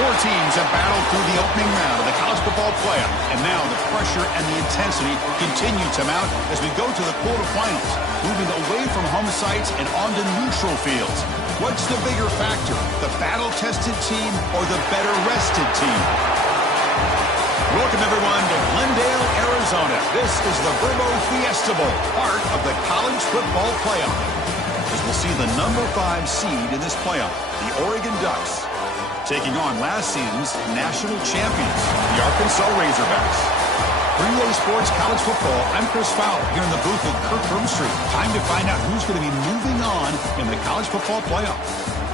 Four teams have battled through the opening round of the college football playoff, and now the pressure and the intensity continue to mount as we go to the quarterfinals, moving away from home sites and onto neutral fields. What's the bigger factor, the battle-tested team or the better-rested team? Welcome, everyone, to Glendale, Arizona. This is the Verbo Fiesta Bowl, part of the college football playoff. As we'll see the number 5 seed in this playoff, the Oregon Ducks, taking on last season's national champions, the Arkansas Razorbacks. For EA Sports College Football, I'm Chris Fowler here in the booth with Kirk Broomstreet. Time to find out who's going to be moving on in the college football playoff.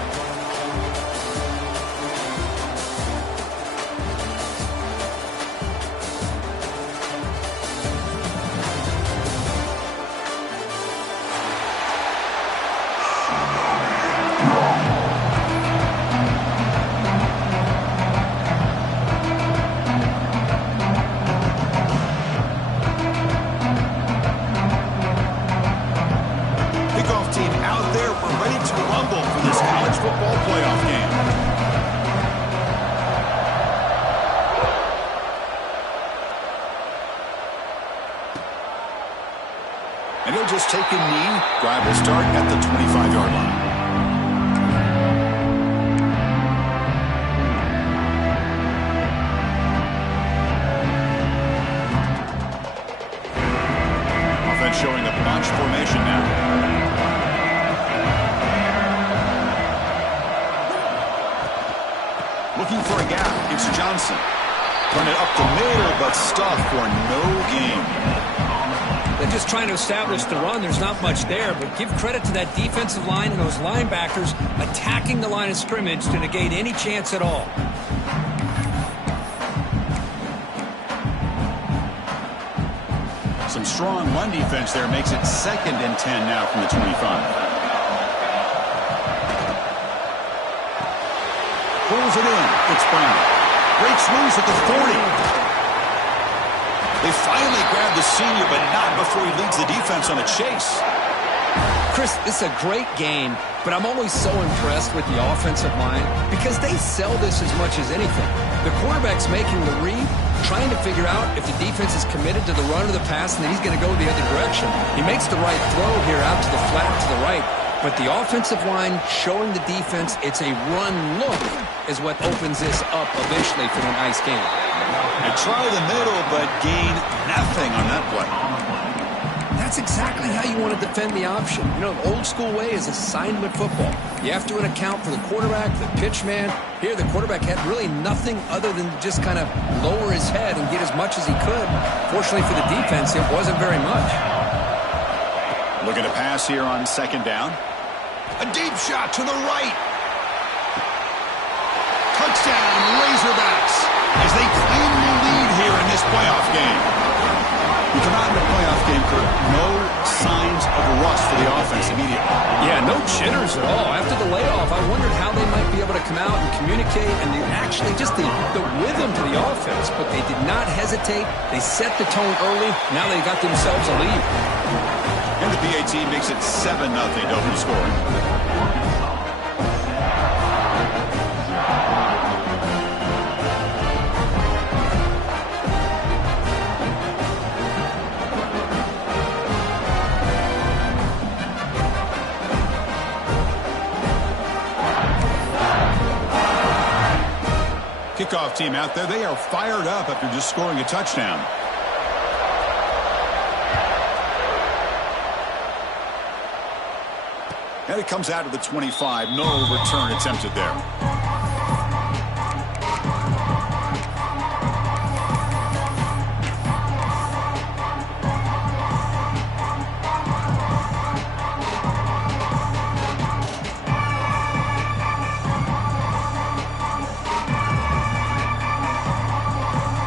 And he'll just take a knee. Drive will start at the 25-yard line. Offense showing a bunch formation now. Looking for a gap. It's Johnson. Run it up the middle, but stuffed for no gain. They're just trying to establish the run. There's not much there, but give credit to that defensive line and those linebackers attacking the line of scrimmage to negate any chance at all. Some strong run defense there makes it 2nd and 10 now from the 25. Pulls it in. It's Brown. Breaks loose at the 40. They finally grab the senior, but not before he leads the defense on a chase. Chris, this is a great game, but I'm always so impressed with the offensive line because they sell this as much as anything. The quarterback's making the read, trying to figure out if the defense is committed to the run or the pass, and then he's going to go the other direction. He makes the right throw here out to the flat to the right, but the offensive line showing the defense it's a run look is what opens this up eventually for a nice game. They try the middle, but gain nothing on that play. That's exactly how you want to defend the option. You know, the old school way is assignment football. You have to account for the quarterback, the pitch man. Here, the quarterback had really nothing other than just kind of lower his head and get as much as he could. Fortunately for the defense, it wasn't very much. Looking to pass here on 2nd down. A deep shot to the right. Touchdown, Razorbacks, as they claim the lead here in this playoff game. We come out in the playoff game, Kurt. No signs of rust for the offense immediately. Yeah, no jitters at all. After the layoff, I wondered how they might be able to come out and communicate and actually just the rhythm to the offense. But they did not hesitate. They set the tone early. Now they got themselves a lead. And the PAT makes it 7-0 to open the scoring. Kickoff team out there. They are fired up after just scoring a touchdown. And it comes out to the 25. No return attempted there.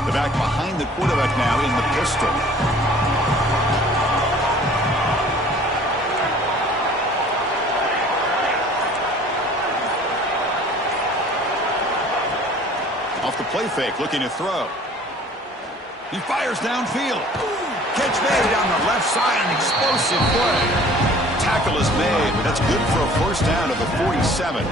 The back behind the quarterback now in the pistol. Off the play fake, looking to throw. He fires downfield. Catch made down the left side, an explosive play. Tackle is made, but that's good for a first down of the 47.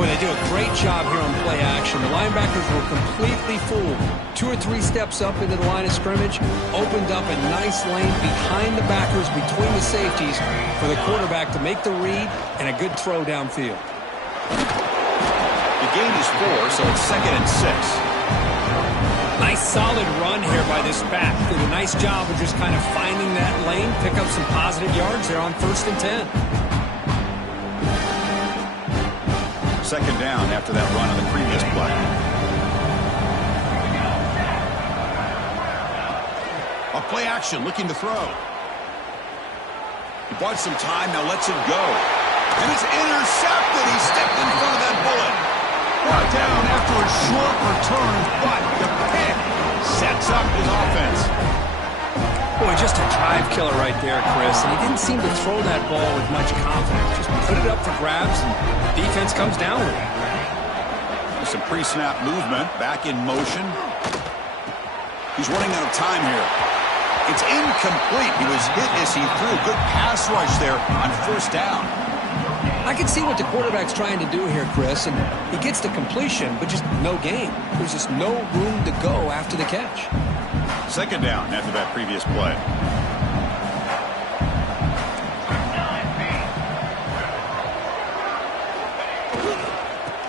Boy, they do a great job here on play action. The linebackers were completely fooled. 2 or 3 steps up into the line of scrimmage, opened up a nice lane behind the backers, between the safeties, for the quarterback to make the read and a good throw downfield. The gain is 4, so it's 2nd and 6. Nice solid run here by this back. Did a nice job of just kind of finding that lane, pick up some positive yards there on 1st and 10. 2nd down after that run on the previous play. A play action, looking to throw. He bought some time, now lets it go. And it's intercepted. He stepped in front of that bullet. Brought down after a short return, but the pick sets up his offense. Boy, just a drive killer right there, Chris. And he didn't seem to throw that ball with much confidence. Just put it up for grabs, and defense comes down with it. Some pre-snap movement, back in motion. He's running out of time here. It's incomplete. He was hit as he threw. Good pass rush there on 1st down. I can see what the quarterback's trying to do here, Chris, and he gets the completion, but just no gain. There's just no room to go after the catch. 2nd down after that previous play.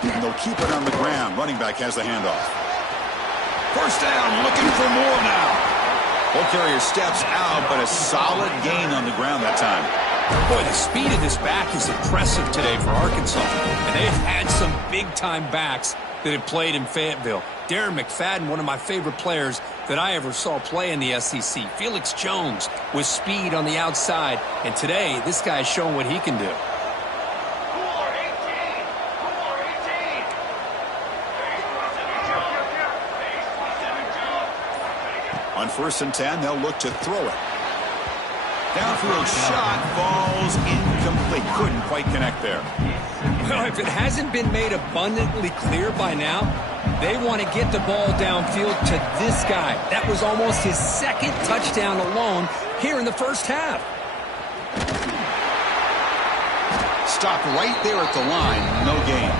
And they'll keep it on the ground. Running back has the handoff. 1st down, looking for more now. Ball carrier steps out, but a solid gain on the ground that time. Boy, the speed of this back is impressive today for Arkansas. And they've had some big-time backs that have played in Fayetteville. Darren McFadden, one of my favorite players that I ever saw play in the SEC. Felix Jones with speed on the outside. And today, this guy is showing what he can do. On 1st and 10, they'll look to throw it. Downfield shot falls incomplete. Couldn't quite connect there. Well, if it hasn't been made abundantly clear by now, they want to get the ball downfield to this guy. That was almost his 2nd touchdown alone here in the 1st half. Stopped right there at the line. No gain.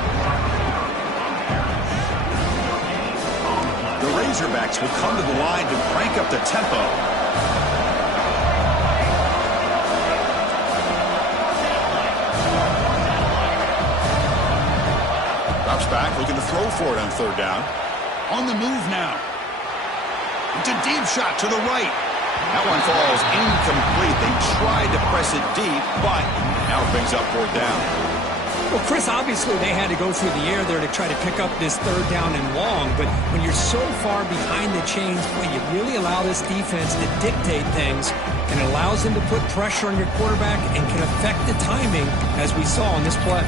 The Razorbacks will come to the line to crank up the tempo. Drops back, looking to throw for it on 3rd down. On the move now. It's a deep shot to the right. That one falls incomplete. They tried to press it deep, but now it brings up 4th down. Well, Chris, obviously they had to go through the air there to try to pick up this 3rd down and long, but when you're so far behind the chains, boy, you really allow this defense to dictate things, and it allows them to put pressure on your quarterback and can affect the timing, as we saw on this play.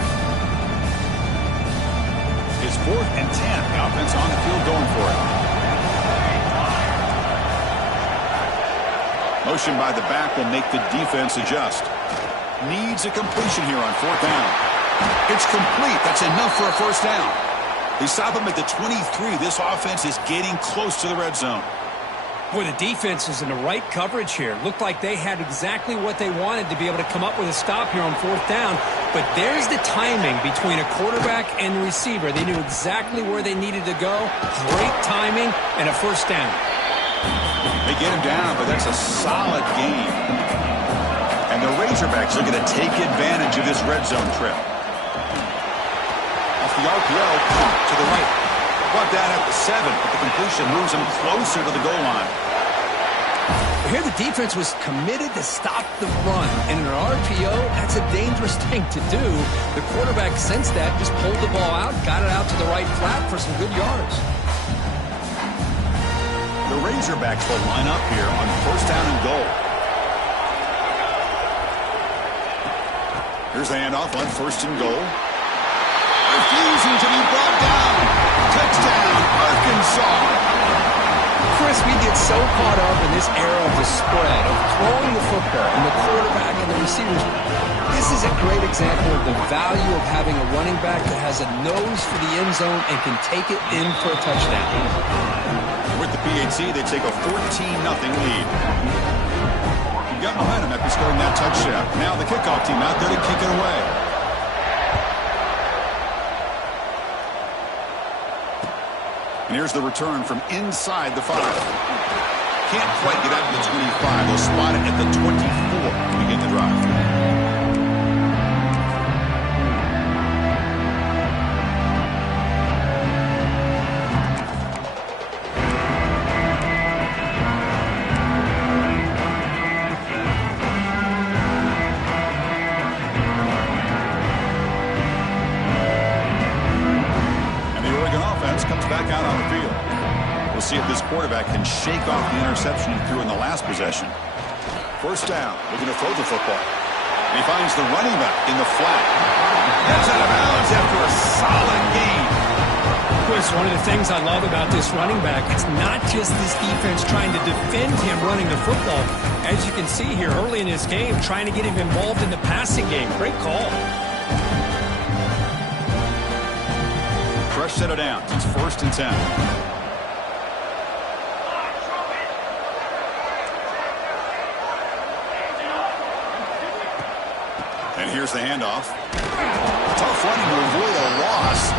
It's 4th and 10. The offense on the field going for it. Motion by the back will make the defense adjust. Needs a completion here on 4th down. It's complete. That's enough for a 1st down. They stop him at the 23. This offense is getting close to the red zone. Boy, the defense is in the right coverage here. Looked like they had exactly what they wanted to be able to come up with a stop here on 4th down. But there's the timing between a quarterback and the receiver. They knew exactly where they needed to go. Great timing and a 1st down. They get him down, but that's a solid gain. And the Razorbacks looking to take advantage of this red zone trip. Off the RPO, to the right. Brought that at the 7, but the completion moves him closer to the goal line. Here the defense was committed to stop the run. And in an RPO, that's a dangerous thing to do. The quarterback sensed that, just pulled the ball out, got it out to the right flat for some good yards. The Razorbacks will line up here on 1st down and goal. Here's the handoff on 1st and goal. Refusing to be brought down. Touchdown, Arkansas. Chris, we get so caught up in this era of the spread, of throwing the football, and the quarterback and the receivers. This is a great example of the value of having a running back that has a nose for the end zone and can take it in for a touchdown. With the PAT, they take a 14-0 lead. You got momentum after scoring that touchdown. Now the kickoff team out there to kick it away. And here's the return from inside the 5. Can't quite get out to the 25. They'll spot it at the 24 to begin the drive. See if this quarterback can shake off the interception he threw in the last possession. First down, looking to throw the football. And he finds the running back in the flat. Gets out of bounds after a solid gain. Chris, one of the things I love about this running back, it's not just this defense trying to defend him running the football. As you can see here early in this game, trying to get him involved in the passing game. Great call. Fresh set of downs. It's 1st and 10. And here's the handoff. Tough running to avoid a loss.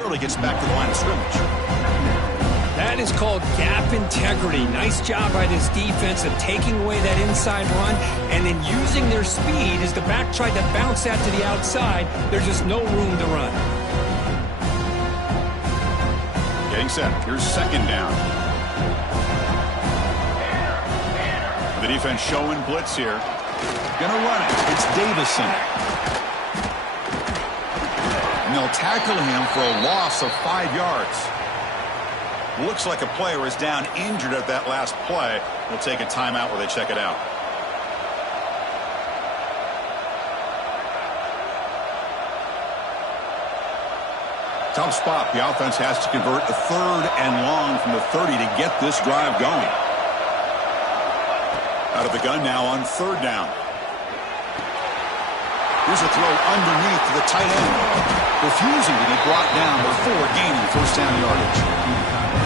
Early gets back to the line of scrimmage. That is called gap integrity. Nice job by this defense of taking away that inside run and then using their speed as the back tried to bounce that to the outside. There's just no room to run. Getting set. Here's 2nd down. The defense showing blitz here. Gonna run it. It's Davison. And they'll tackle him for a loss of 5 yards. Looks like a player is down injured at that last play. We'll take a timeout while they check it out. Tough spot. The offense has to convert a 3rd and long from the 30 to get this drive going. Out of the gun now on 3rd down. Here's a throw underneath to the tight end. Refusing to be brought down before gaining 1st down yardage.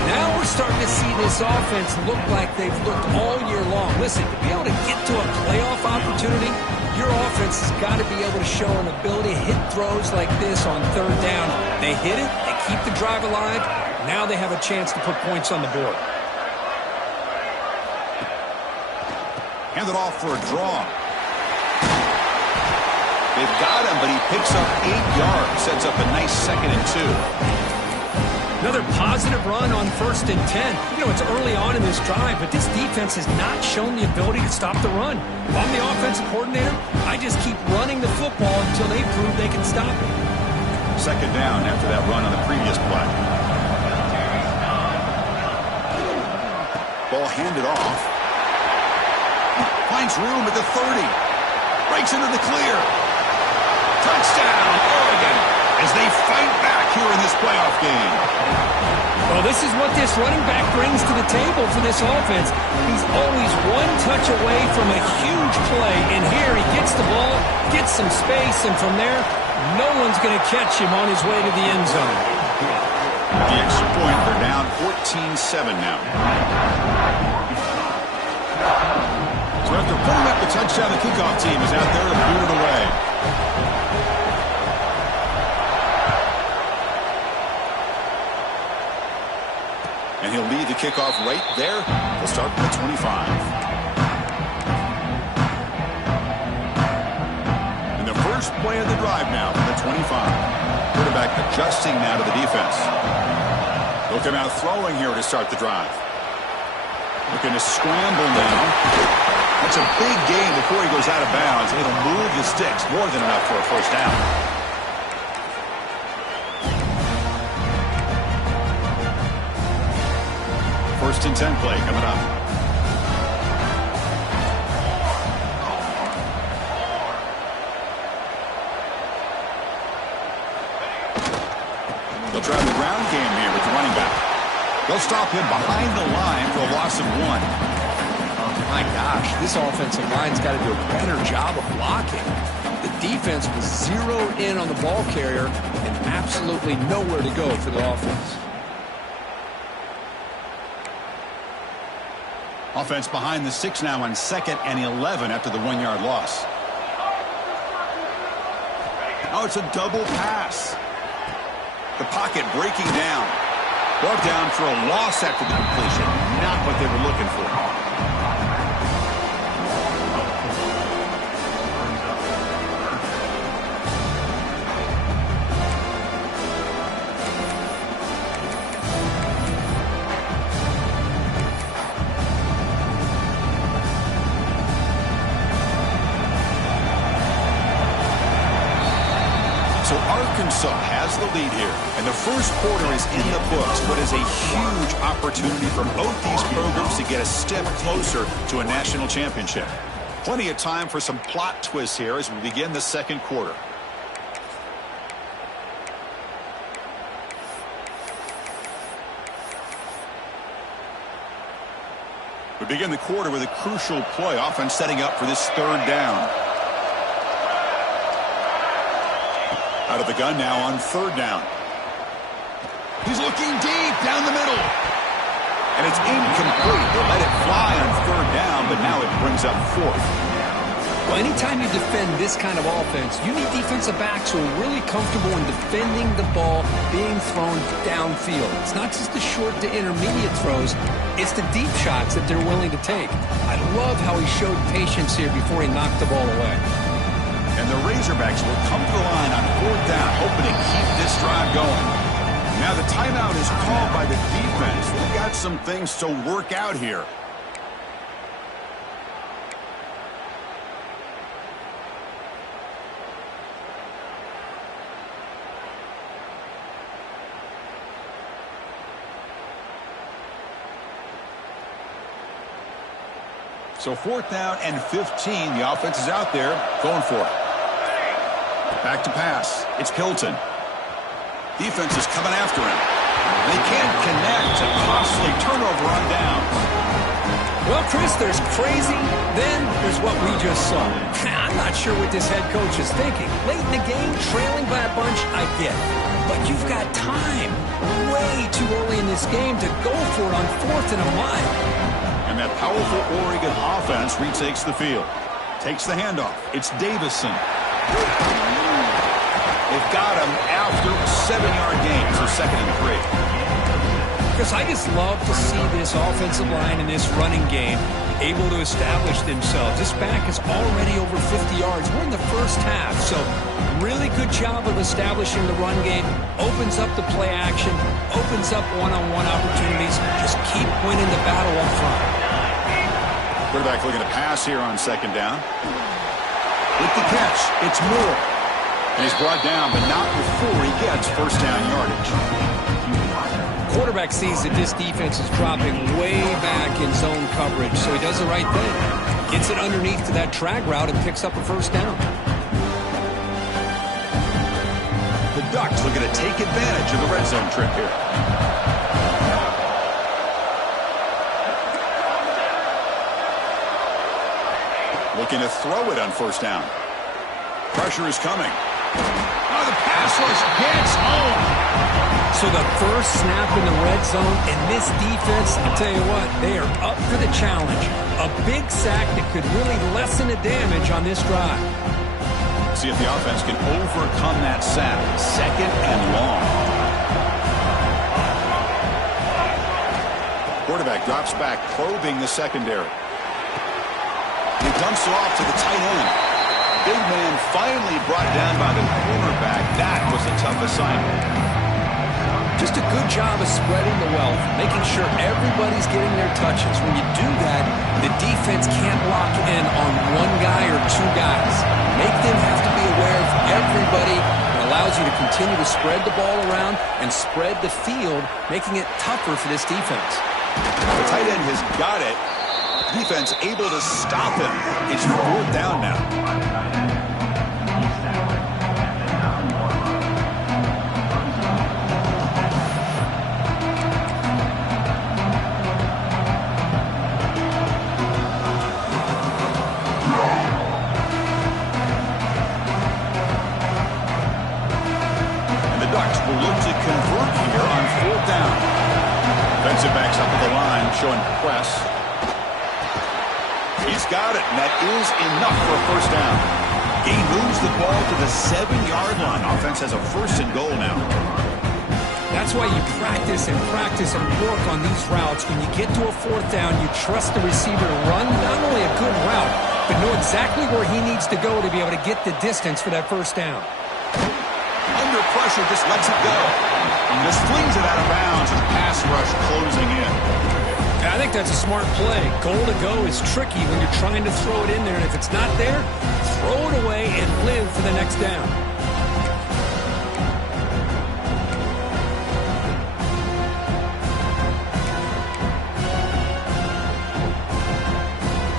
Now we're starting to see this offense look like they've looked all year long. Listen, to be able to get to a playoff opportunity, your offense has got to be able to show an ability to hit throws like this on 3rd down. They hit it, they keep the drive alive. Now they have a chance to put points on the board. Hand it off for a draw. They've got him, but he picks up 8 yards. Sets up a nice 2nd and 2. Another positive run on 1st and 10. You know, it's early on in this drive, but this defense has not shown the ability to stop the run. If I'm the offensive coordinator, I just keep running the football until they prove they can stop it. 2nd down after that run on the previous play. Ball handed off. Finds room at the 30. Breaks into the clear. Touchdown, Oregon, as they fight back here in this playoff game. Well, this is what this running back brings to the table for this offense. He's always one touch away from a huge play, and here he gets the ball, gets some space, and from there, no one's going to catch him on his way to the end zone. The extra point, they're down 14-7 now. So after putting up the touchdown, the kickoff team is out there to boot it away. And he'll lead the kickoff right there. He'll start from the 25. And the first play of the drive now from the 25. Quarterback adjusting now to the defense. They'll come out throwing here to start the drive. Looking to scramble now. That's a big gain before he goes out of bounds. It'll move the sticks more than enough for a 1st down. First and 10 play coming up. They'll try the ground game here with the running back. They'll stop him behind the line for a loss of 1. Oh, my gosh. This offensive line's got to do a better job of blocking. The defense was zeroed in on the ball carrier and absolutely nowhere to go for the offense. Offense behind the 6 now on 2nd and 11 after the 1-yard loss. Oh, it's a double pass. The pocket breaking down. Brought down for a loss after the completion. Not what they were looking for. So Arkansas has the lead here, and the first quarter is in the books, but is a huge opportunity for both these programs to get a step closer to a national championship. Plenty of time for some plot twists here as we begin the second quarter. We begin the quarter with a crucial play, offense setting up for this 3rd down. Out of the gun now on 3rd down. He's looking deep down the middle. And it's incomplete. They let it fly on 3rd down, but now it brings up 4th. Well, anytime you defend this kind of offense, you need defensive backs who are really comfortable in defending the ball being thrown downfield. It's not just the short to intermediate throws, it's the deep shots that they're willing to take. I love how he showed patience here before he knocked the ball away. And the Razorbacks will come to the line on 4th down, hoping to keep this drive going. Now the timeout is called by the defense. They've got some things to work out here. So 4th down and 15. The offense is out there going for it. Back to pass. It's Hilton. Defense is coming after him. They can't connect. A costly turnover on downs. Well, Chris, there's crazy, then there's what we just saw. I'm not sure what this head coach is thinking. Late in the game, trailing by a bunch, I get it. But you've got time, way too early in this game, to go for it on 4th and a mile. And that powerful Oregon offense retakes the field. Takes the handoff. It's Davison. They've got him after a 7-yard gain, so 2nd and 3. Because I just love to see this offensive line and this running game able to establish themselves. This back is already over 50 yards. We're in the first half, so really good job of establishing the run game. Opens up the play action, opens up one-on-one opportunities. Just keep winning the battle up front. Quarterback looking to pass here on 2nd down. With the catch, it's Moore. And he's brought down, but not before he gets 1st down yardage. Quarterback sees that this defense is dropping way back in zone coverage, so he does the right thing. Gets it underneath to that drag route and picks up a 1st down. The Ducks looking to take advantage of the red zone trip here. Looking to throw it on 1st down. Pressure is coming. Oh, the pass rush gets home. So the first snap in the red zone, and this defense, I'll tell you what, they are up for the challenge. A big sack that could really lessen the damage on this drive. See if the offense can overcome that sack. 2nd and long. Quarterback drops back, probing the secondary. He dumps it off to the tight end. Big man finally brought down by the cornerback. That was a tough assignment. Just a good job of spreading the wealth, making sure everybody's getting their touches. When you do that, the defense can't lock in on one guy or 2 guys. Make them have to be aware of everybody. It allows you to continue to spread the ball around and spread the field, making it tougher for this defense. The tight end has got it. Defense able to stop him. It's 4th down now. quarterbacks will look to convert here on 4th down. Defensive backs up at the line, showing press. He's got it, and that is enough for a first down. He moves the ball to the 7-yard line. Offense has a 1st and goal now. That's why you practice and work on these routes. When you get to a 4th down, you trust the receiver to run not only a good route, but know exactly where he needs to go to be able to get the distance for that 1st down. Under pressure, just lets it go. Just flings it out of bounds as pass rush closing in. I think that's a smart play. Goal to go is tricky when you're trying to throw it in there, and if it's not there, throw it away and live for the next down.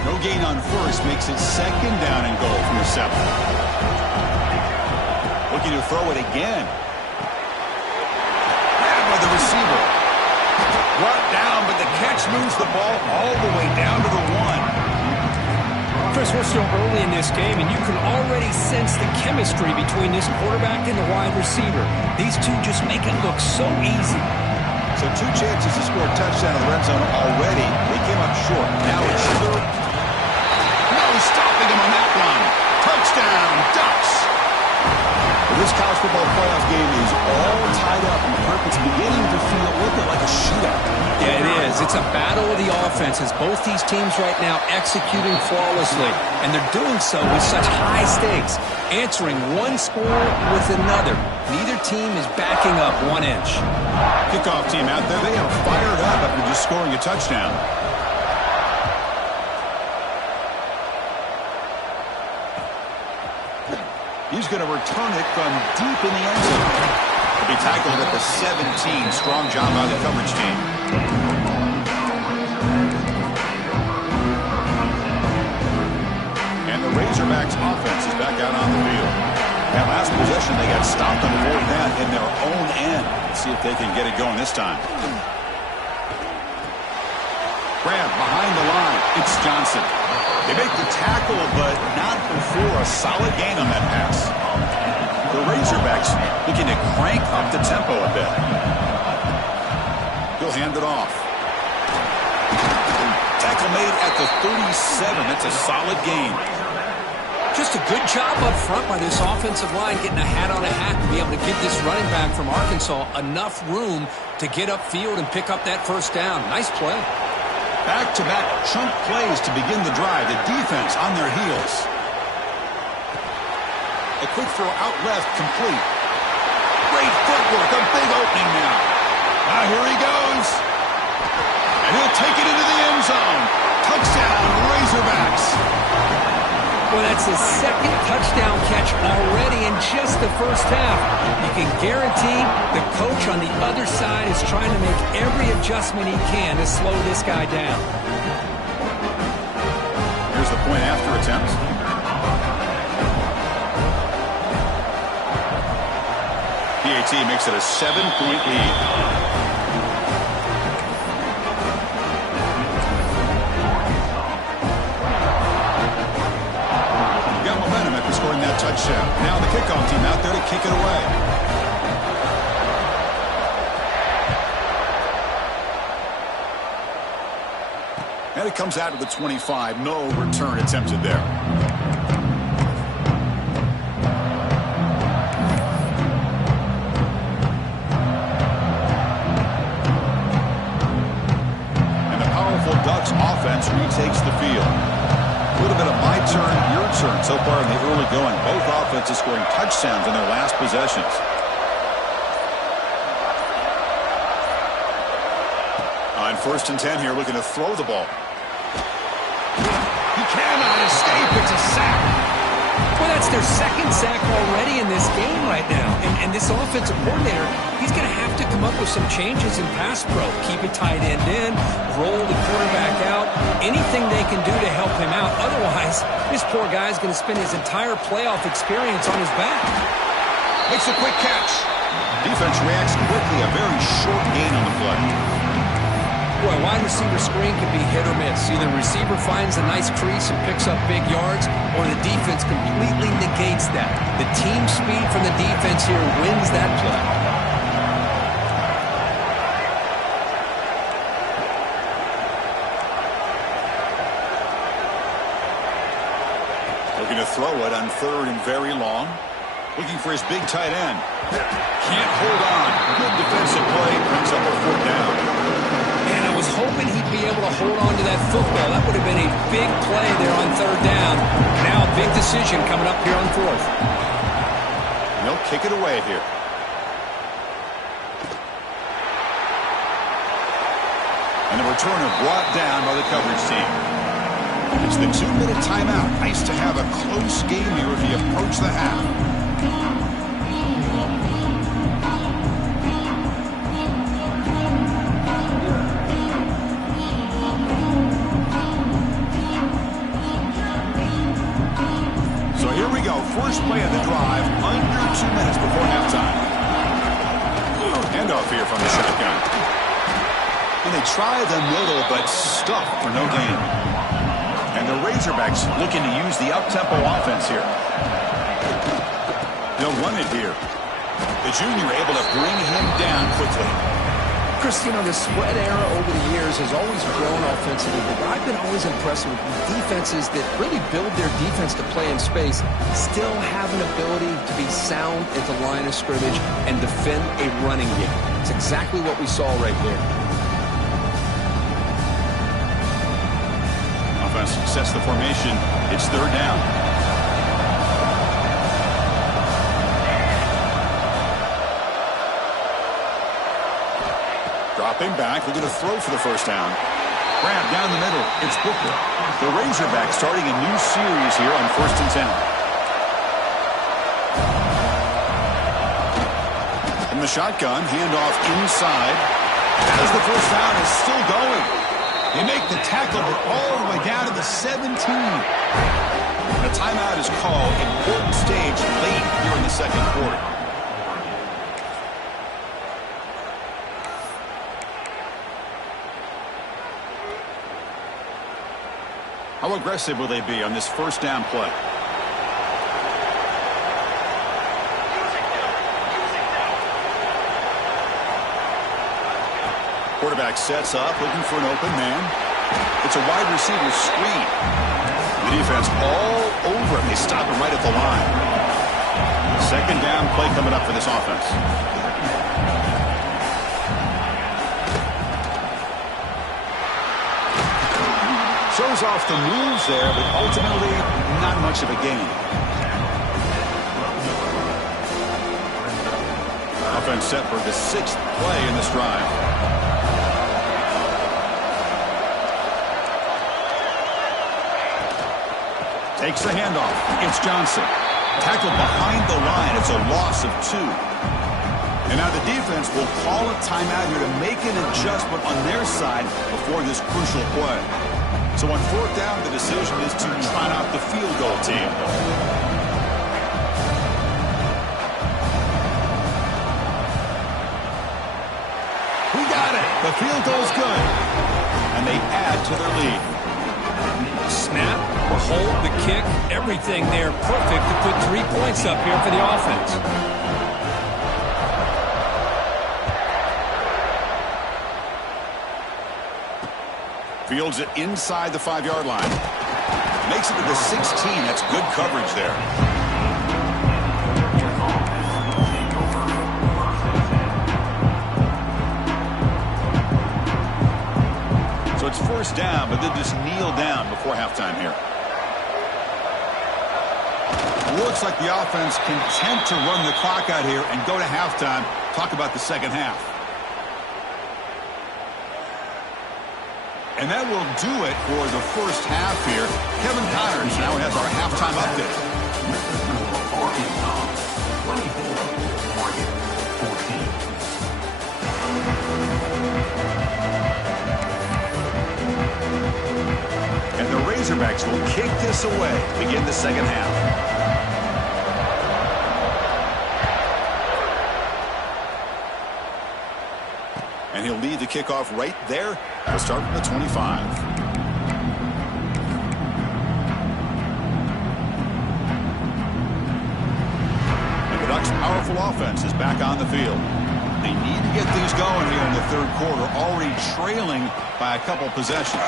No gain on 1st makes it 2nd down and goal from the 7. Looking to throw it again. Grabbed by the receiver. Brought down, but the catch moves the ball all the way down to the 1. Chris, we're still early in this game, and you can already sense the chemistry between this quarterback and the wide receiver. These two just make it look so easy. So 2 chances to score a touchdown in the red zone already. They came up short. Now it's third. No stopping him on that one. Touchdown, Ducks. This college football playoff game is all tied up, and Kirk, it's beginning to feel a little bit like a shootout. Yeah, it is. It's a battle of the offenses. Both these teams right now executing flawlessly, and they're doing so with such high stakes, answering one score with another. Neither team is backing up 1 inch. Kickoff team out there, they are fired up after just scoring a touchdown. He's going to return it from deep in the end zone. He'll be tackled at the 17. Strong job by the coverage team. And the Razorbacks offense is back out on the field. That last possession, they got stopped on 4th down in their own end. Let's see if they can get it going this time. Grab behind the line. It's Johnson. They make the tackle, but not before a solid gain on that pass. The Razorbacks looking to crank up the tempo a bit. He'll hand it off. Tackle made at the 37. That's a solid gain. Just a good job up front by this offensive line, getting a hat on a hat and be able to give this running back from Arkansas enough room to get upfield and pick up that 1st down. Nice play. Back-to-back chunk plays to begin the drive. The defense on their heels. A quick throw out left, complete. Great footwork, a big opening now. Now here he goes. And he'll take it into the end zone. Touchdown, Razorbacks. Well, that's his 2nd touchdown catch already in just the 1st half. You can guarantee the coach on the other side is trying to make every adjustment he can to slow this guy down. Here's the point after attempt. PAT makes it a 7-point lead. Scoring that touchdown. Now the kickoff team out there to kick it away. And it comes out of the 25. No return attempted there. And the powerful Ducks offense retakes the field. A little bit of my turn, your turn so far in the early going. Both offenses scoring touchdowns in their last possessions. On 1st and 10 here, looking to throw the ball. He cannot escape. It's a sack. Well, that's their 2nd sack already in this game right now. And this offensive coordinator, he's going to have to come up with some changes in pass pro. Keep a tight end in, roll the quarterback out, anything they can do to help him out. Otherwise, this poor guy is going to spend his entire playoff experience on his back. Makes a quick catch. Defense reacts quickly. A very short gain on the play. Boy, wide receiver screen can be hit or miss. Either the receiver finds a nice crease and picks up big yards, or the defense completely negates that. The team speed from the defense here wins that play. throw it on 3rd and very long. Looking for his big tight end. Can't hold on. Good defensive play. Brings up a 4th down. And I was hoping he'd be able to hold on to that football. That would have been a big play there on 3rd down. Now a big decision coming up here on 4th. They'll kick it away here. And the returner brought down by the coverage team. It's the 2-minute timeout. Nice to have a close game here as we approach the half. So here we go. First play of the drive, under 2 minutes before halftime. Handoff here from the shotgun. And they try the middle, but stuffed for no gain. And the Razorbacks looking to use the up-tempo offense here. They'll run it here. The junior able to bring him down quickly. Chris, you know, the spread era over the years has always grown offensively, but I've been always impressed with defenses that really build their defense to play in space, still have an ability to be sound at the line of scrimmage and defend a running game. It's exactly what we saw right there. Offense sets the formation. It's 3rd down. Dropping back, looking to throw for the 1st down. Grab down the middle. It's Booker. The Razorbacks starting a new series here on 1st and 10. From the shotgun, handoff inside. As the 1st down is still going. They make the tackle, but all the way down to the 17. The timeout is called. Important stage late here in the 2nd quarter. How aggressive will they be on this 1st down play? Quarterback sets up, looking for an open man. It's a wide receiver screen. The defense all over him. They stop him right at the line. 2nd down play coming up for this offense. Shows off the moves there, but ultimately not much of a gain. Offense set for the 6th play in this drive. Takes the handoff. It's Johnson. Tackled behind the line. It's a loss of 2. And now the defense will call a timeout here to make an adjustment on their side before this crucial play. So on 4th down, the decision is to trot out the field goal team. We got it. The field goal's good. And they add to their lead. Snap, the hold, the kick, everything there perfect to put 3 points up here for the offense. Fields it inside the 5-yard line. Makes it to the 16. That's good coverage there. So it's 1st down, but they just kneel down before halftime here. Looks like the offense content to run the clock out here and go to halftime. Talk about the 2nd half. And that will do it for the 1st half here. Kevin Connors now has our halftime update. And the Razorbacks will kick this away to begin the 2nd half. And he'll lead the kickoff right there. We'll start from the 25. And the Ducks' powerful offense is back on the field. They need to get things going here in the 3rd quarter, already trailing by a couple possessions.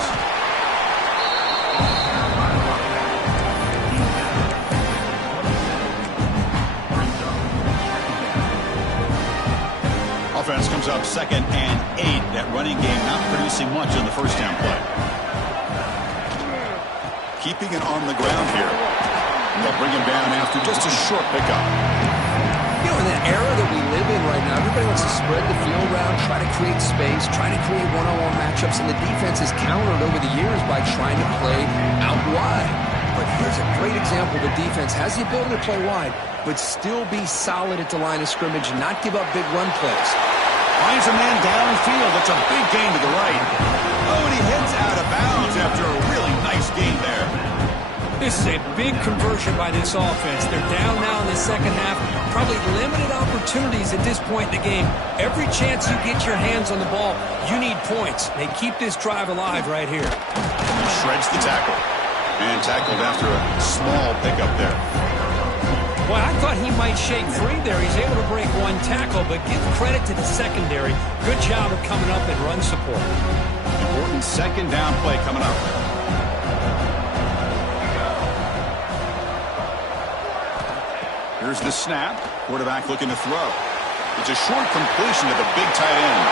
Offense comes up 2nd and 8. That running game not producing much in the first down play. Keeping it on the ground here. And they'll bring him down after just a short pickup. You know, in the era that we live in right now, everybody wants to spread the field around, try to create space, try to create one-on-one matchups, and the defense has countered over the years by trying to play out wide. But here's a great example. The defense has the ability to play wide, but still be solid at the line of scrimmage and not give up big run plays. Finds a man downfield. That's a big gain to the right. Oh, and he heads out of bounds after a really nice gain there. This is a big conversion by this offense. They're down now in the second half. Probably limited opportunities at this point in the game. Every chance you get your hands on the ball, you need points. They keep this drive alive right here. He shreds the tackle. And tackled after a small pickup there. Well, I thought he might shake free there. He's able to break one tackle, but give credit to the secondary. Good job of coming up and run support. Important second down play coming up. Here's the snap. Quarterback looking to throw. It's a short completion to the big tight end.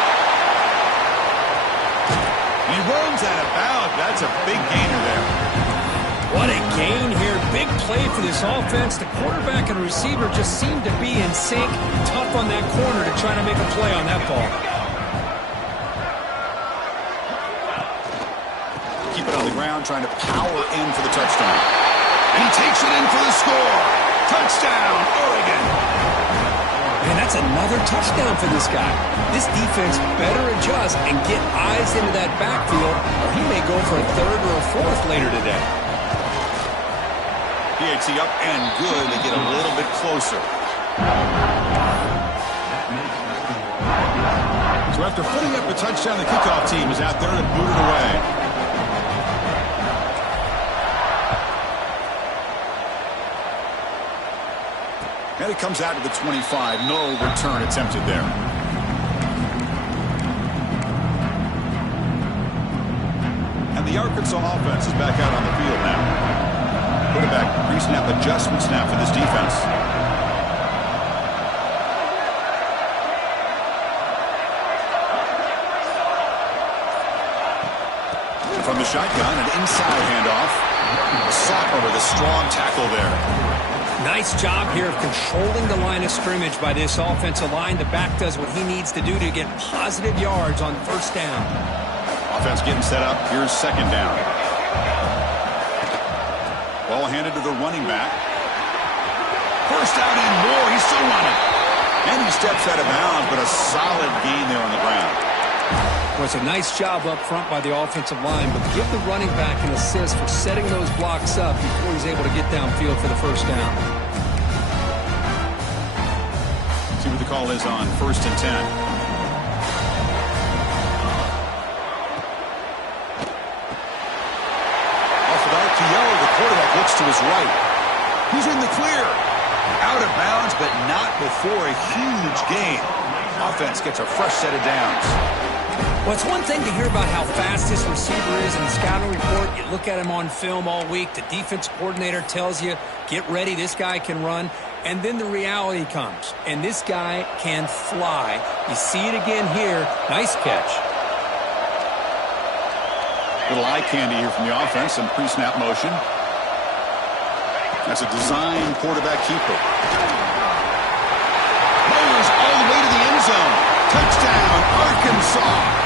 He runs out of bounds. That's a big gainer there. What a gain here. Big play for this offense. The quarterback and receiver just seem to be in sync. Tough on that corner to try to make a play on that ball. Keep it on the ground, trying to power in for the touchdown. And he takes it in for the score. Touchdown, Oregon. And that's another touchdown for this guy. This defense better adjust and get eyes into that backfield, or he may go for a third or a fourth later today. PAT up and good. They get a little bit closer. So after putting up a touchdown, the kickoff team is out there to boot it away. And it comes out to the 25. No return attempted there. And the Arkansas offense is back out on the field now. Quarterback pre-snap adjustment snap for this defense. And from the shotgun, an inside handoff. Sophomore with a strong tackle there. Nice job here of controlling the line of scrimmage by this offensive line. The back does what he needs to do to get positive yards on first down. Offense getting set up. Here's second down. Ball handed to the running back. First down and more. He's still running. And he steps out of bounds, but a solid gain there on the ground. Well, it's a nice job up front by the offensive line, but give the running back an assist for setting those blocks up before he's able to get downfield for the first down. See what the call is on 1st and 10. Off of RPO, the quarterback looks to his right. He's in the clear. Out of bounds, but not before a huge gain. Offense gets a fresh set of downs. Well, it's one thing to hear about how fast this receiver is in the scouting report. You look at him on film all week. The defense coordinator tells you, get ready, this guy can run. And then the reality comes, and this guy can fly. You see it again here. Nice catch. Little eye candy here from the offense, some pre-snap motion. That's a design quarterback keeper. Fires all the way to the end zone. Touchdown, Arkansas.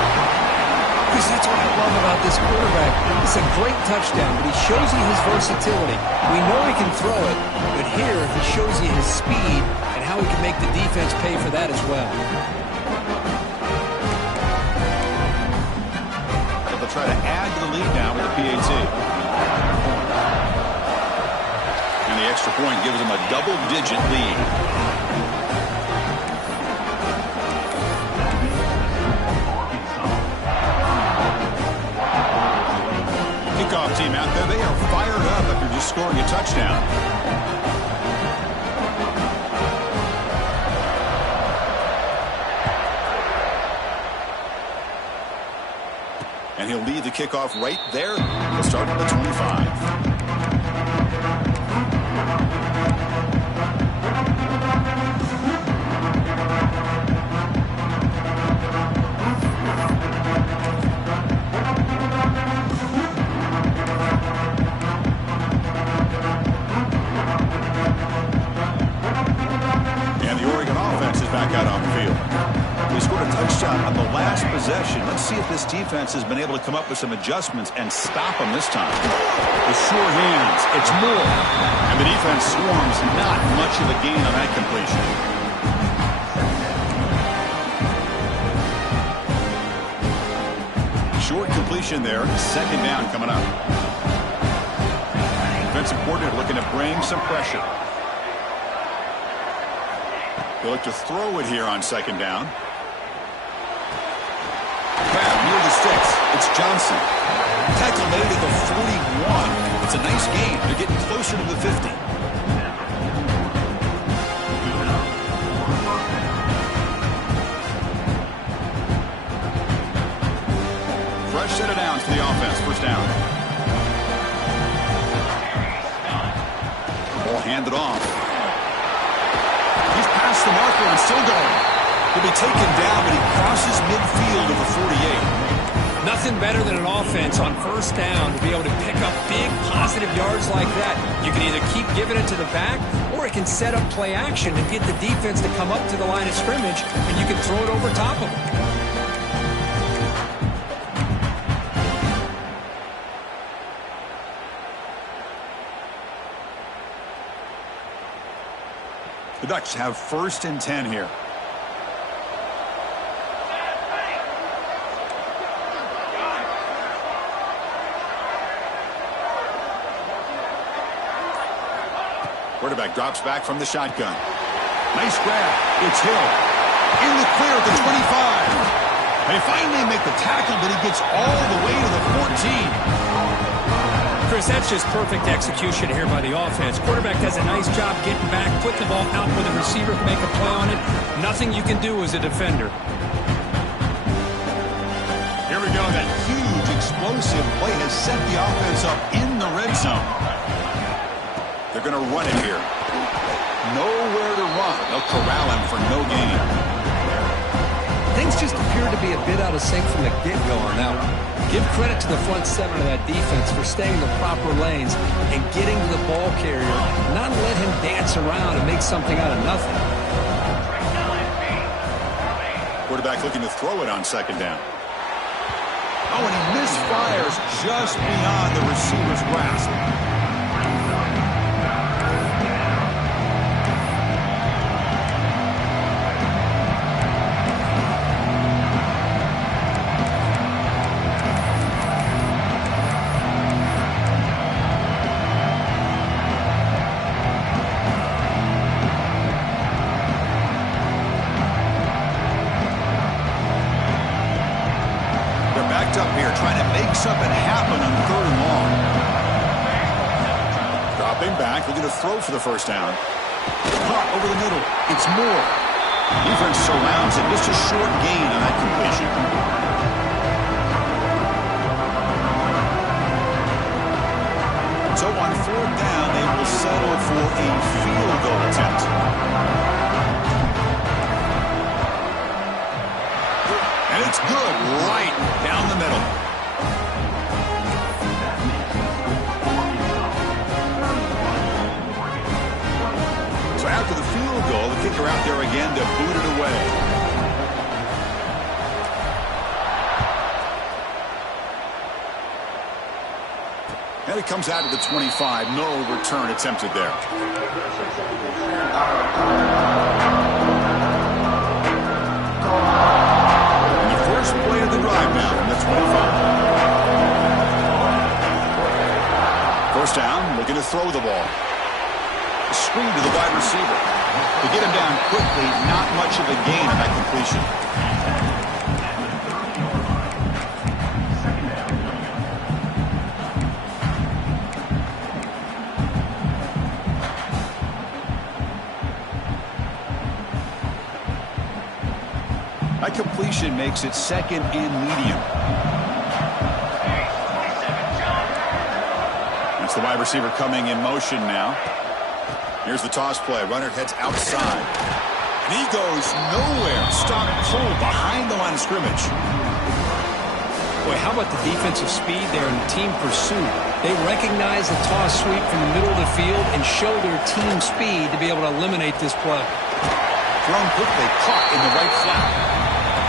Chris, that's what I love about this quarterback. It's a great touchdown, but he shows you his versatility. We know he can throw it, but here he shows you his speed and how he can make the defense pay for that as well. So they'll try to add to the lead now with the PAT. And the extra point gives them a double-digit lead. Kickoff team out there, they are fired up after just scoring a touchdown. And he'll lead the kickoff right there. He'll start at the 25. back out on the field. He scored a touchdown on the last possession. Let's see if this defense has been able to come up with some adjustments and stop him this time. The sure hands. It's Moore. And the defense swarms. Not much of a gain on that completion. Short completion there. Second down coming up. Defensive coordinator looking to bring some pressure. He'll look to throw it here on second down. Grab near the sticks. It's Johnson. Tackle made at the 41. It's a nice gain. They're getting closer to the 50. Fresh set of downs for the offense. First down. Ball handed off. He's past the marker and still going. He'll be taken down, but he crosses midfield of the 48. Nothing better than an offense on first down to be able to pick up big positive yards like that. You can either keep giving it to the back, or it can set up play action and get the defense to come up to the line of scrimmage, and you can throw it over top of them. The Ducks have first and 10 here. Quarterback drops back from the shotgun. Nice grab. It's Hill. In the clear at the 25. They finally make the tackle, but he gets all the way to the 14. Chris, that's just perfect execution here by the offense. Quarterback does a nice job getting back, put the ball out where the receiver can make a play on it. Nothing you can do as a defender. Here we go. That huge explosive play has set the offense up in the red zone. They're going to run it here. Nowhere to run. They'll corral him for no gain. Things just appear to be a bit out of sync from the get-go on that one. Give credit to the front seven of that defense for staying in the proper lanes and getting to the ball carrier, not let him dance around and make something out of nothing. Quarterback looking to throw it on second down. Oh, and he misfires just beyond the receiver's grasp. Up here trying to make something happen on third and long. Dropping back, looking to throw for the first down. Caught over the middle. It's Moore. Defense surrounds it. Just a short gain on that completion. So on fourth down, they will settle for a field goal attempt. And it's good right down the middle. So after the field goal, the kicker out there again to boot it away. And it comes out to the 25. No return attempted there. Play of the drive now from the 25. First down, looking to throw the ball. Screen to the wide receiver. To get him down quickly, not much of a gain on that completion. That completion makes it second and medium. That's the wide receiver coming in motion now. Here's the toss play. Runner heads outside. And he goes nowhere. Stop pull behind the line of scrimmage. Boy, how about the defensive speed there and the team pursuit? They recognize the toss sweep from the middle of the field and show their team speed to be able to eliminate this play. thrown quickly, caught in the right flat.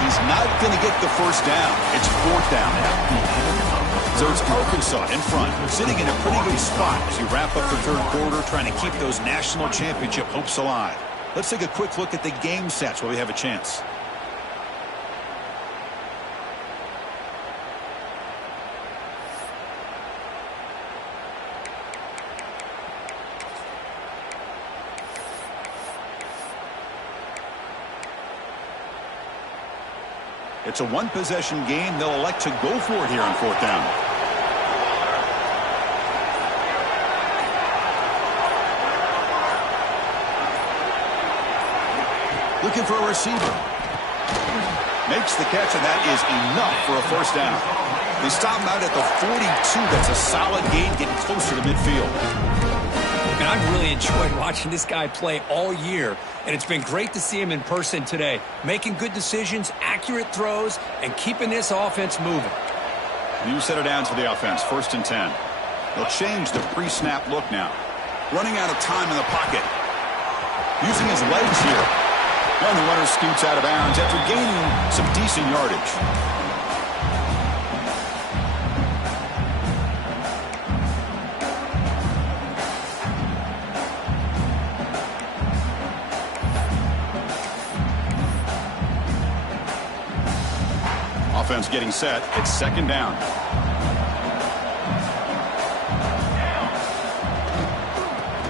He's not going to get the first down. It's fourth down now. So it's Arkansas in front, sitting in a pretty good spot as you wrap up the third quarter, trying to keep those national championship hopes alive. Let's take a quick look at the game stats while we have a chance. It's a one-possession game. They'll elect to go for it here on fourth down. Looking for a receiver. Makes the catch, and that is enough for a first down. They stop him out at the 42. That's a solid gain, getting closer to midfield. And I've really enjoyed watching this guy play all year, and it's been great to see him in person today, making good decisions, accurate throws, and keeping this offense moving. New set of downs for the offense, 1st and 10. They'll change the pre-snap look now. Running out of time in the pocket. Using his legs here. And the runner scoots out of bounds after gaining some decent yardage. Offense getting set. It's 2nd down.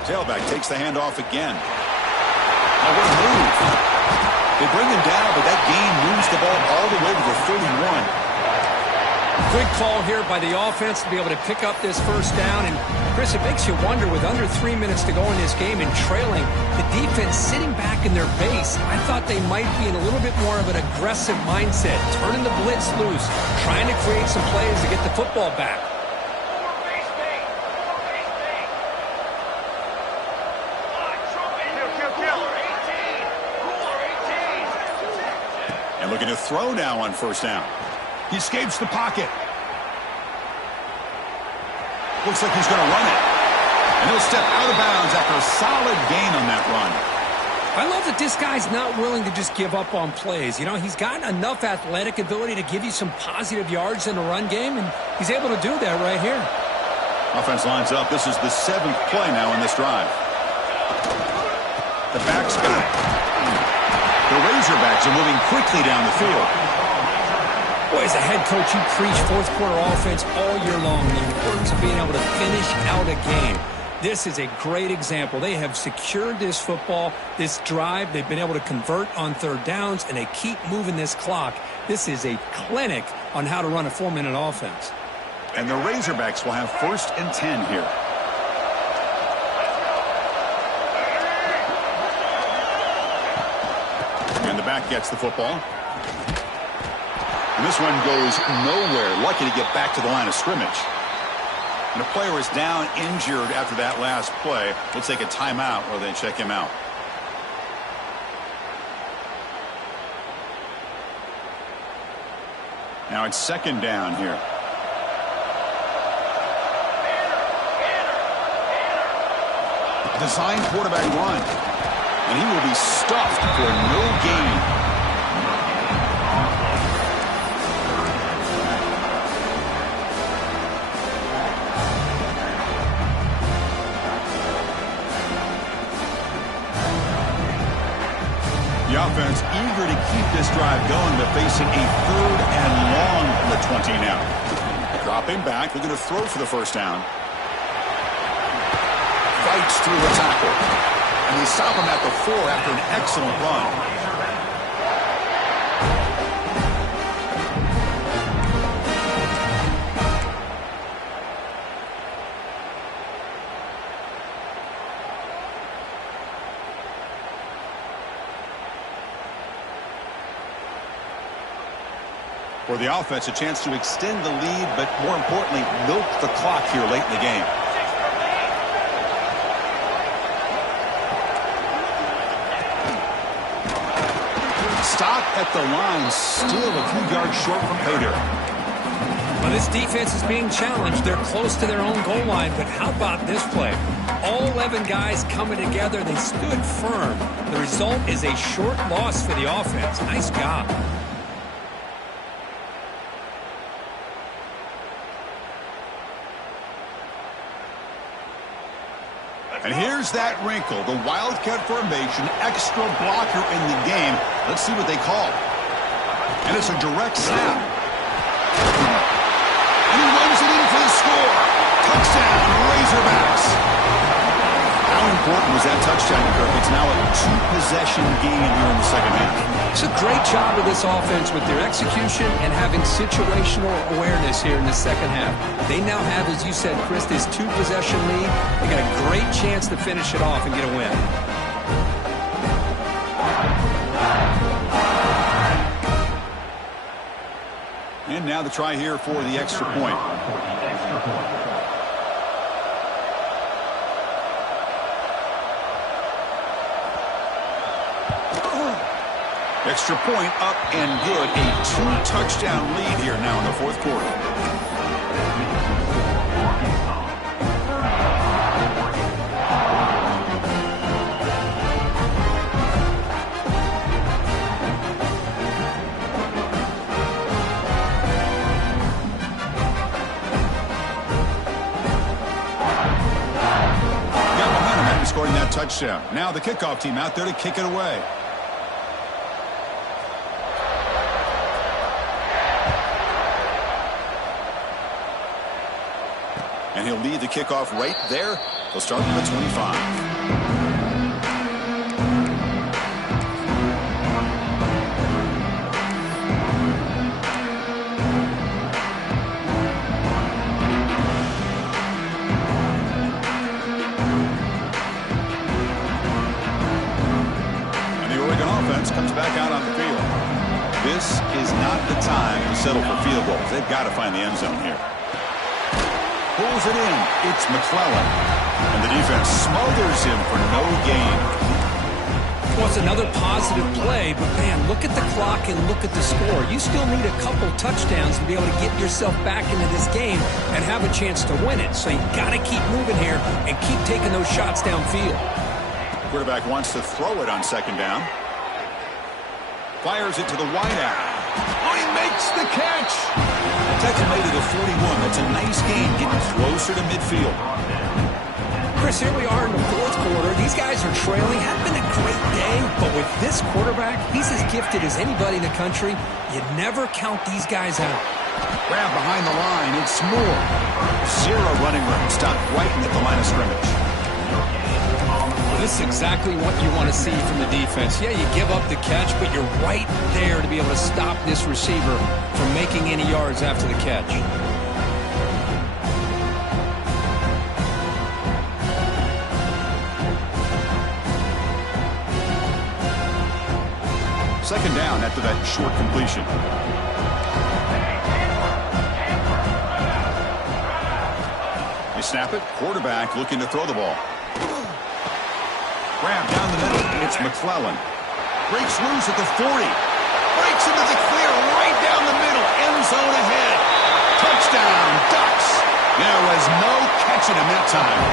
Tailback takes the handoff again. Oh, what a move. They bring him down, but that gain moves the ball all the way to the 31. Good call here by the offense to be able to pick up this first down. And, Chris, it makes you wonder, with under 3 minutes to go in this game and trailing, the defense sitting back in their base. I thought they might be in a little bit more of an aggressive mindset, turning the blitz loose, trying to create some plays to get the football back. And looking to throw now on 1st down. He escapes the pocket. Looks like he's going to run it. And he'll step out of bounds after a solid gain on that run. I love that this guy's not willing to just give up on plays. You know, he's got enough athletic ability to give you some positive yards in the run game, and he's able to do that right here. Offense lines up. This is the 7th play now in this drive. The back's got it. The Razorbacks are moving quickly down the field. Boy, as a head coach, you preach fourth quarter offense all year long, the importance of being able to finish out a game. This is a great example. They have secured this football, this drive. They've been able to convert on 3rd downs, and they keep moving this clock. This is a clinic on how to run a 4-minute offense. And the Razorbacks will have 1st and 10 here. And the back gets the football. And this one goes nowhere. Lucky to get back to the line of scrimmage. And a player is down injured after that last play. We'll take a timeout while they check him out. Now it's 2nd down here. Design quarterback run. And he will be stuffed for no gain. The offense eager to keep this drive going, but facing a 3rd and long from the 20 now. Dropping back, looking to throw for the 1st down. Fights through the tackle. And they stop him at the 4 after an excellent run. For the offense, a chance to extend the lead, but more importantly, milk the clock here late in the game. Stop at the line, still a few yards short from pay dirt. Well, this defense is being challenged. They're close to their own goal line, but how about this play? All 11 guys coming together. They stood firm. The result is a short loss for the offense. Nice job. And here's that wrinkle, the Wildcat formation, extra blocker in the game. Let's see what they call. And it's a direct snap. And he runs it in for the score. Touchdown, Razorbacks. How important was that touchdown, Kirk? It's now a two-possession game here in the second half. It's a great job of this offense with their execution and having situational awareness here in the second half. They now have, as you said, Chris, this two-possession lead. They got a great chance to finish it off and get a win. And now the try here for the extra point. Extra point up and good. A two-touchdown lead here now in the fourth quarter. Got momentum after scoring that touchdown. Now the kickoff team out there to kick it away. And he'll lead the kickoff right there. He'll start from the 25. And the Oregon offense comes back out on the field. This is not the time to settle for field goals. They've got to find the end zone here. Pulls it in. It's McClellan. And the defense smothers him for no gain. Well, it's another positive play, but, man, look at the clock and look at the score. You still need a couple touchdowns to be able to get yourself back into this game and have a chance to win it. So you got to keep moving here and keep taking those shots downfield. Quarterback wants to throw it on second down. Fires it to the wideout. Oh, he makes the catch. Tackle made it to 41. That's a nice game, getting closer to midfield. Chris, here we are in the fourth quarter. These guys are trailing. Had been a great day, but with this quarterback, he's as gifted as anybody in the country. You never count these guys out. Grab behind the line. It's Moore. Zero running room. Stopped right at the line of scrimmage. This is exactly what you want to see from the defense. Yeah, you give up the catch, but you're right there to be able to stop this receiver from making any yards after the catch. Second down after that short completion. They snap it. Quarterback looking to throw the ball. Grab down the middle. It's McClellan. Breaks loose at the 40. Breaks into the clear right down the middle. End zone ahead. Touchdown, Ducks. There was no catching him that time.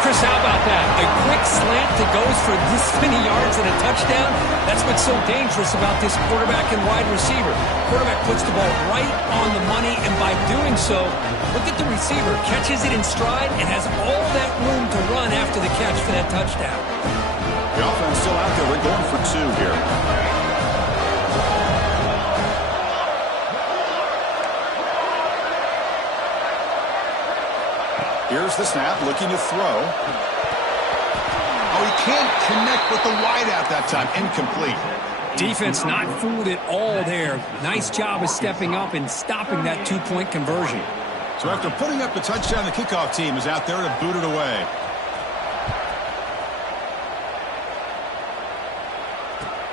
Chris, how about that? A quick slant that goes for this many yards and a touchdown. That's what's so dangerous about this quarterback and wide receiver. Quarterback puts the ball right on the money, and by doing so, look at the receiver. Catches it in stride and has all that room to run after the catch for that touchdown. The offense still out there. We're going for two here. Here's the snap, looking to throw. Oh, he can't connect with the wideout that time. Incomplete. Defense not fooled at all there. Nice job of stepping up and stopping that two-point conversion. So after putting up the touchdown, the kickoff team is out there to boot it away.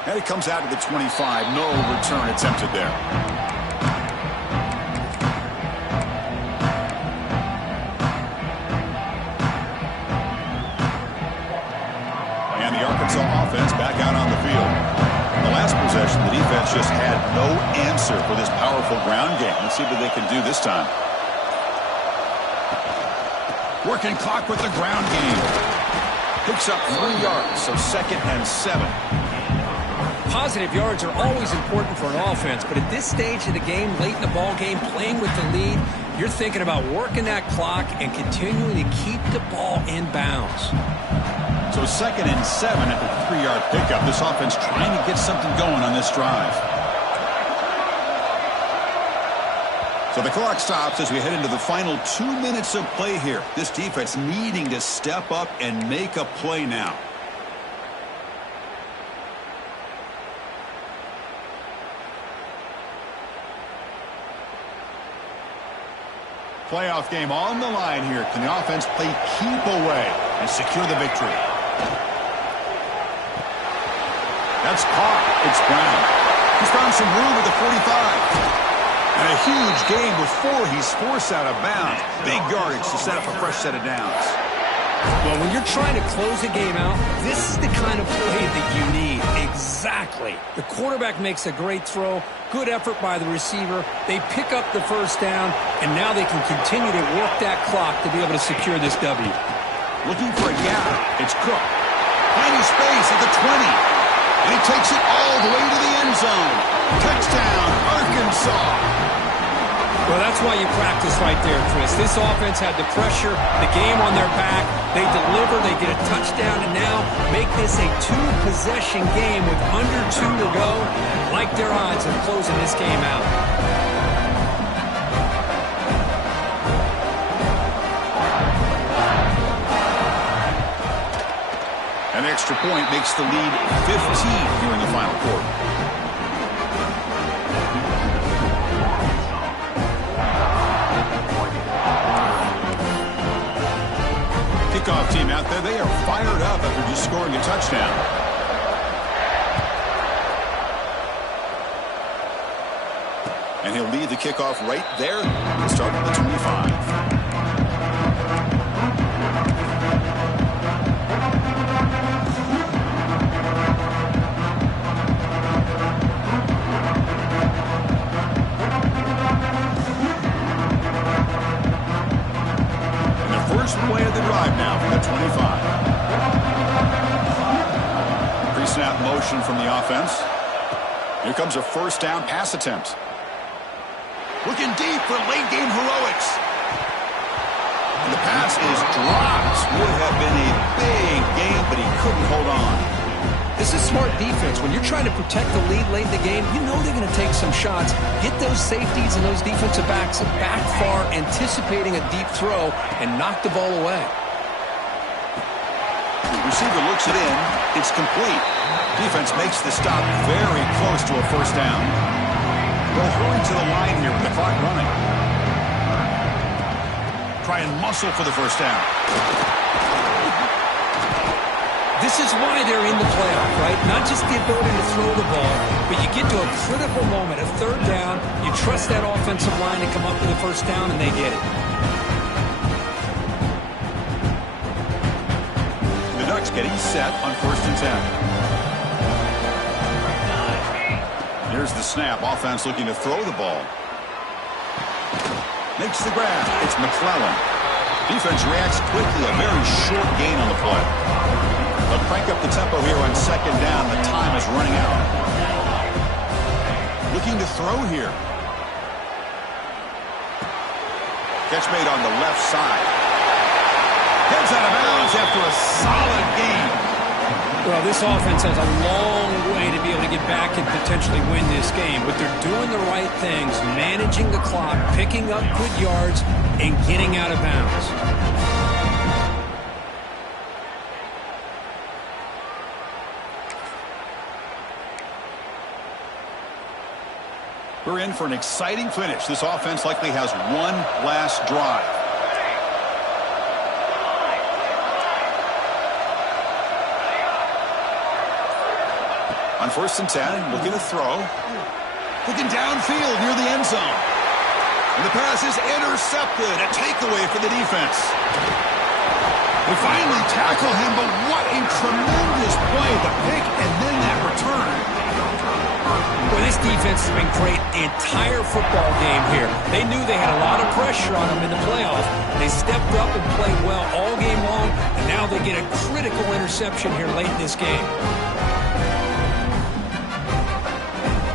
And it comes out to the 25. No return attempted there. Arkansas offense back out on the field. The last possession, the defense just had no answer for this powerful ground game. Let's see what they can do this time. Working clock with the ground game. Picks up 3 yards, so 2nd and 7. Positive yards are always important for an offense, but at this stage of the game, late in the ball game, playing with the lead, you're thinking about working that clock and continuing to keep the ball in bounds. So 2nd and 7 after the 3-yard pickup. This offense trying to get something going on this drive. So the clock stops as we head into the final 2 minutes of play here. This defense needing to step up and make a play now. Playoff game on the line here. Can the offense play keep away and secure the victory? That's caught. It's Brown. He's found some room at the 45. And a huge gain before he's forced out of bounds. Big yardage to set up a fresh set of downs. Well, when you're trying to close a game out, this is the kind of play that you need. Exactly. The quarterback makes a great throw. Good effort by the receiver. They pick up the first down, and now they can continue to work that clock to be able to secure this W. Looking for a gap. It's Cook. Finding space at the 20. And he takes it all the way to the end zone. Touchdown, Arkansas. Well, that's why you practice right there, Chris. This offense had the pressure, the game on their back. They deliver, they get a touchdown, and now make this a 2-possession game with under 2 to go. Like their odds of closing this game out. An extra point makes the lead 15 here in the final quarter. Kickoff team out there, they are fired up after just scoring a touchdown. And he'll lead the kickoff right there to start at the 25. Play of the drive now from the 25. Pre-snap motion from the offense. Here comes a first down pass attempt. Looking deep for late game heroics. And the pass is dropped. Would have been a big game, but he couldn't hold on. This is smart defense. When you're trying to protect the lead late in the game, you know they're going to take some shots. Get those safeties and those defensive backs back far, anticipating a deep throw, and knock the ball away. The receiver looks it in. It's complete. Defense makes the stop very close to a first down. They'll hurry to the line here with the clock running. Try and muscle for the first down. This is why they're in the playoff, right? Not just the ability to throw the ball, but you get to a critical moment, a third down, you trust that offensive line to come up with a first down, and they get it. The Ducks getting set on 1st and 10. Here's the snap. Offense looking to throw the ball. Makes the grab. It's McClellan. Defense reacts quickly. A very short gain on the play. They'll crank up the tempo here on 2nd down. The time is running out. Looking to throw here. Catch made on the left side. Heads out of bounds after a solid game. Well, this offense has a long way to be able to get back and potentially win this game, but they're doing the right things, managing the clock, picking up good yards, and getting out of bounds. We're in for an exciting finish. This offense likely has one last drive. On 1st and 10, looking to throw. Looking downfield near the end zone. And the pass is intercepted. A takeaway for the defense. They finally tackle him, but what a tremendous play. The pick and then that return. This defense has been great the entire football game here. They knew they had a lot of pressure on them in the playoffs. They stepped up and played well all game long, and now they get a critical interception here late in this game.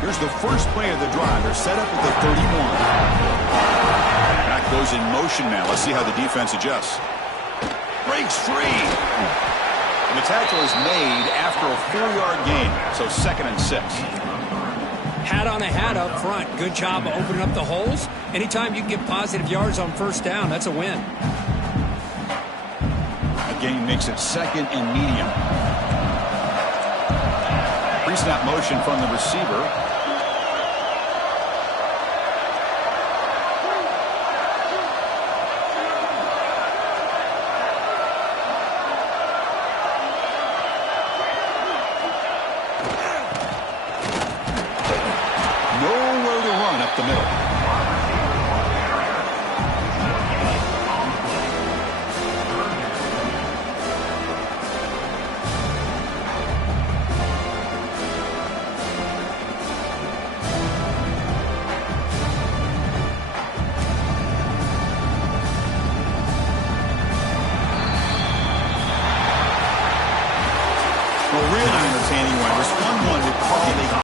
Here's the first play of the drive. They're set up at the 31. Back goes in motion now. Let's see how the defense adjusts. Breaks free. And the tackle is made after a 4-yard gain. So 2nd and 6. Hat on a hat up front. Good job of opening up the holes. Anytime you can get positive yards on first down, that's a win. The game makes it 2nd and medium. Pre-snap motion from the receiver.